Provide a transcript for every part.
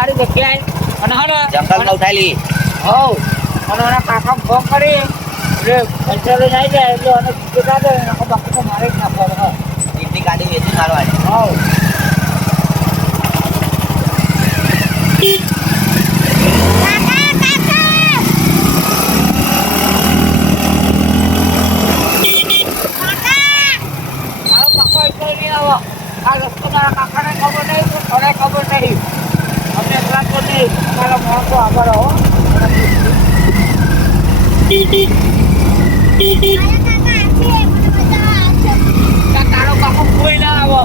આડી જગ્યાએ અને હે ને જંગલમાં ઉઠાયેલી. હઉ અને એના કાકા ફોન કરી એટલે પંચર લઈને આવી જાય એટલે અને કેટલા દે આખો બાકી મારે જ નાખવાનો. એટલી ગાડી વેચી મારવાની. હઉ આ રસ્તો મારા કાકાને ખબર નહીં તો થોડે ખબર નહીં અમને ક્લાસ તો નહીં અમારા માણસો આગળ હો તારો કાકો કોઈ ના આવો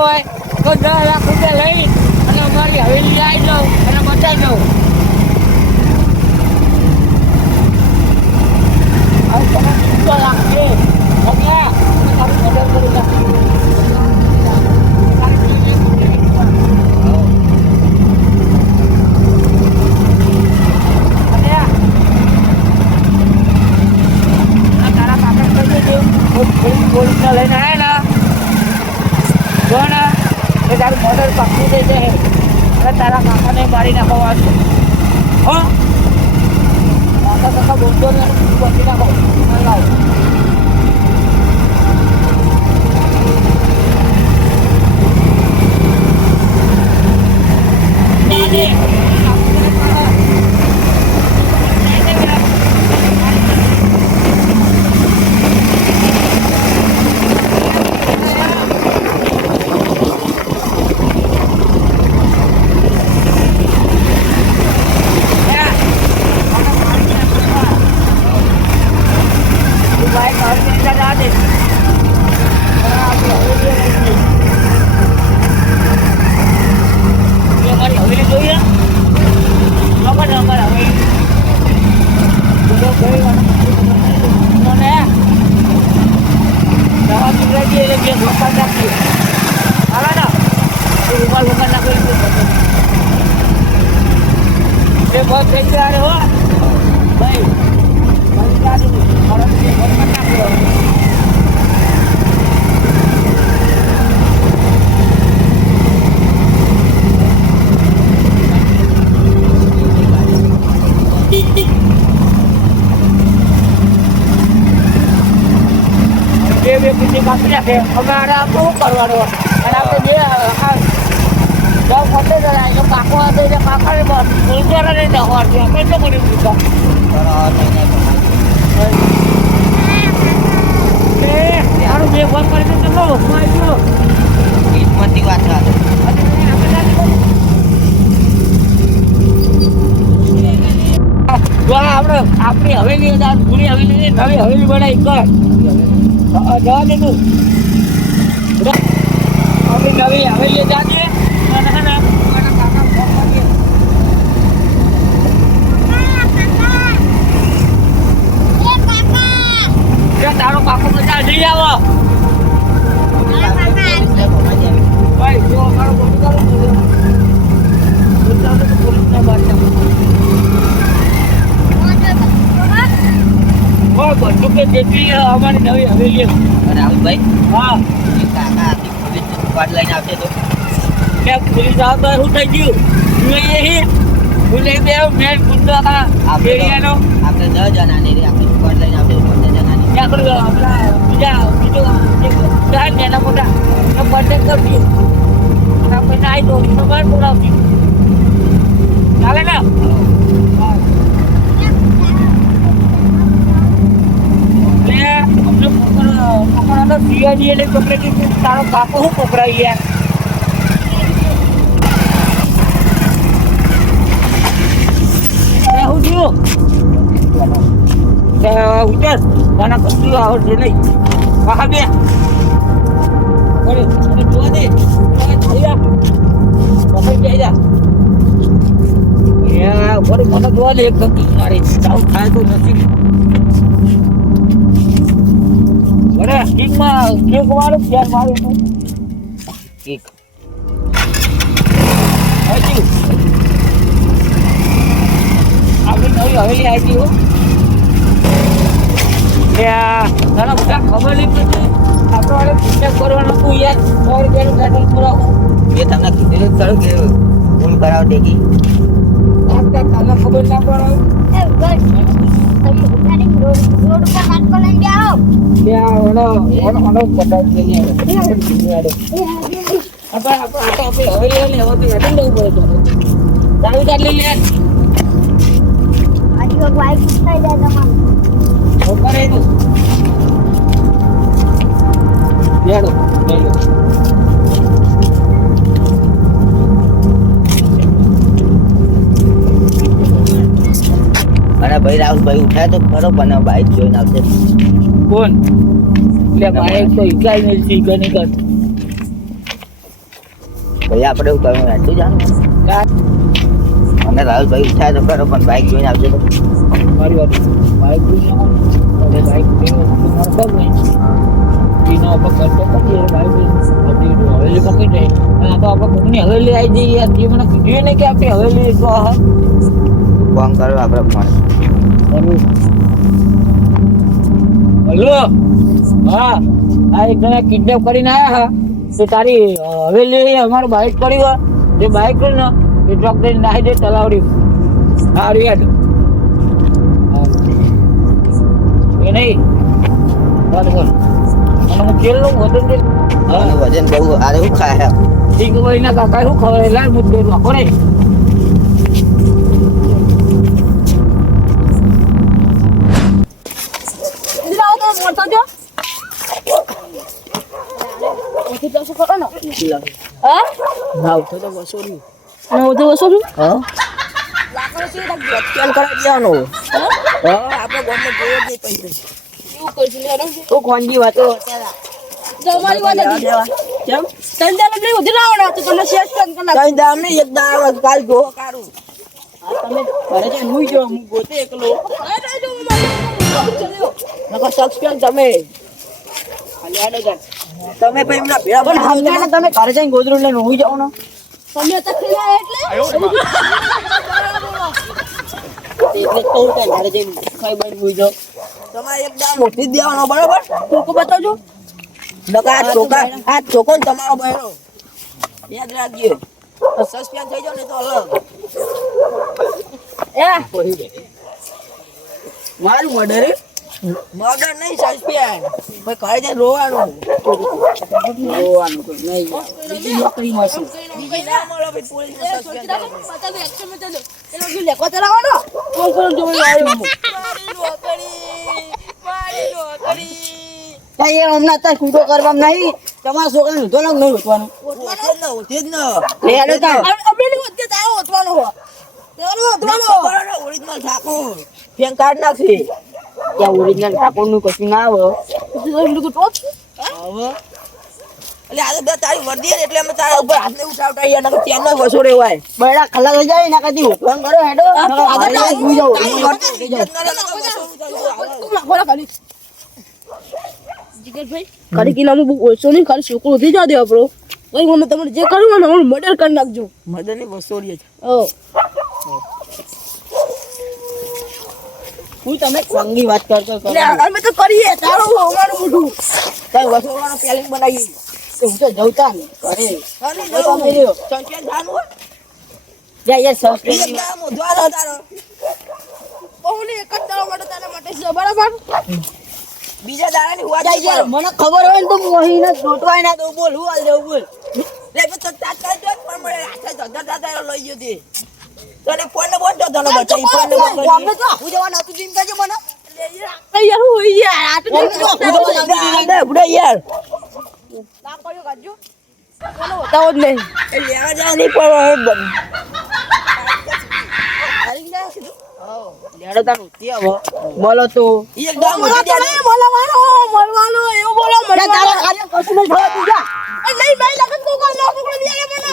હોય તો 10 લાખ રૂપિયા લઈ અને અમારી હવેલી આવી જાઉં અને બચાવી દઉં. હવે તમે 10 લાખ છે તારી મદદ કરી નાખી. તારા કાકા કહી દેજો પોલીસને લઈને આવ્યા ને એ તારું મોટર પકડી દે છે અને તારા કાકાને મારી નાખવાનું. હો કાકા બોલતો ને બચી નાખો લાવ बहुत सही जा रहे हो भाई हमारा तो करवानो અને આપણે જે ફટે જાય કાકો આવે એટલે કાકાને બોલવાના નહીં જવા છે આપણે તો કરી દીધા સારું બે ફોન કરી તો ચલો કિસ્મતની વાત છે. આપણે આપણી હવેલી પૂરી હવેલી નવી હવેલી બનાવી કર જવા દે તું આપણી નવી હવેલી જાજે અને તારો કાકો બધા જઈ આવો ભાઈ જો અમારો બધું કે જેટલી અમારી નવી હવેલી રાહુલભાઈ હા કાકા પોલીસ સ્ક્વોડ લઈને આવશે તો क्या पुलिस आओ तो શું થઈ ગયું यही पुलिस दे મેન કુંડો આ એરિયાનો આપણે 10 જણાની રે આપણે સ્ક્વોડ લઈને આવશે 15 જણાની ક્યાં કરો આપણા બીજો જાન નેના મોટા તો કોન્ટેક્ટ કરજો અને આપણે નાઈ દો તમાર બોલાવજો ચાલે ને પકડાનો સીઆઈડી એટલે પકડી તારો કાકો શું પકડાઈ યાર હું થયું ઉતર મને કશું આવડશે નહીં વાહ બે જોવા દે થઈ જા પકડી જાય મને જોવા દે એક મારી ચાલુ થાય તો નથી કેક વાળું ધ્યાન મારું કિક હજી આપણી નવી હવેલી આવી હો તને બધા ખબર નહીં પડતી આપણે વાળે પુસ્તક કરવાનું હતું યાર 100 રૂપિયાનું પેટ્રોલ પુરાવું એ તમને કીધેલું જ ખરું કે ફોન કરાવો ટેકી તમને ખબર ના અને ભાઈ રાહુલભાઈ ઉઠાય તો ખરો પણ બાઈક જોઈને આવશે કોણ એટલે બાઈક તો ઇકાઈ નહીં શીખે નહીં કર ભાઈ આપણે એવું કરવું વાંચું જાણ અને રાહુલભાઈ ઉઠાય તો ખરો પણ બાઈક જોઈને આવશે તો મારી વાત બાઈક એટલે બાઈક મળતો જ નહીં એનો આપણે કરતો કરીએ બાઈક હવેલી પકડી જાય અને આ તો આપણે કોકની હવેલી આવી જઈએ તે મને કીધું નહીં કે આપણી હવેલી તો ફોન કરો આપણે ફોન હલો હા આ એક જણા કિડનેપ કરીને આવ્યા હા તે તારી હવેલી અમારું બાઇક પડી હોય જે બાઇક ને એ ટ્રક લઈને નાહી દે તલાવડી સારું યાદ એ નહીં બરાબર અને હું તેલનું વજન દે વજન બહુ આરે શું ખાય ઠીક ભાઈ ના કાકા શું ખબર લાલ મુદ્દે કોને તમે ભાઈ એમના ભેળા પણ સમજાય તમે ઘરે જઈને ગોદરું લઈને હોઈ જાઓ ને તમે તો ખેલા એટલે તો હું ઘરે જઈને ખાઈ બાઈ હોઈ જાઓ તમારે એક દામ મોટી જ દેવાનો બરાબર કોકો બતાવજો નકા આ ચોકો ને તમારો બહેરો યાદ રાખજો સસ્પેન્સ થઈ જાવ ને તો અલગ મારું મર્ડર મર્ડર નહીં સસ્પેન્સ ભાઈ ઘરે જઈને રોવાનું નહીં બીજી નોકરી મળશે બીજી ના મળે ભાઈ પોલીસ હમણાં ત્યાં છૂટો કરવામાં નહીં તમારા છોકરાને ઉધો નહીં ઉઠવાનું ઓરિજિનલ ઠાકોર ફેન કાર્ડ નાખશે ત્યાં ઓરિજિનલ ઠાકોર નું કશું ના આવે એટલે આજે બે તારી વર્દી એટલે અમે તારા ઉપર હાથને ઉઠાવતા અહીંયા નકર ત્યાંનો વસો રેવાય બડા ખલા થઈ જાય એના કદી હુકમ કરો હેડો જીગરભાઈ ખાલી કિનામાં બહુ ઓછો નહીં ખાલી છોકરો ઉધી જા દે આપણો ભાઈ મને તમારે જે કરવું ને અમારું મર્ડર કરી નાખજો મર્ડર ની વસોડીએ છે હું તમે સંગી વાત કરતો અમે તો કરીએ તારો અમારું મોઢું તાર વસોવાનો પ્લાનિંગ બનાવીએ હું તો જવતા ને કરે તમે રહ્યો સંકેત જાનું જા યાર સંકેત નામ ઉધવારો તારો બહુને એક જ દાડો માટે તારા માટે છે બરાબર બીજા દાડાની હુવા જાય યાર મને ખબર હોય ને તો હું અહીં ના ટોટવાય ના તો બોલ હું હાલ દેવું બોલ લે તો તાતા જ પણ મને હાથે ધધા દાદા લઈ ગયો તે તને ફોન ને બોલ તો તને બચાઈ ફોન ને બોલ અમે તો હું જવાના તું જીમ કાજે મને લે યાર હું યાર આ તો દે બુડા યાર ના કર્યો કાજો કોનો બતાવો જ નહીં એ લેવા જાવ નહીં પણ હારી ગયા સીધું લેડો તાનું ઉતી આવો બોલો તો એકદમ ઉતી દે મળવાનો એવું બોલો મને તારા કાર્ય કશું નહીં થવા દીધા એ નહીં ભાઈ લગન તું કર નો કુકડો દે મને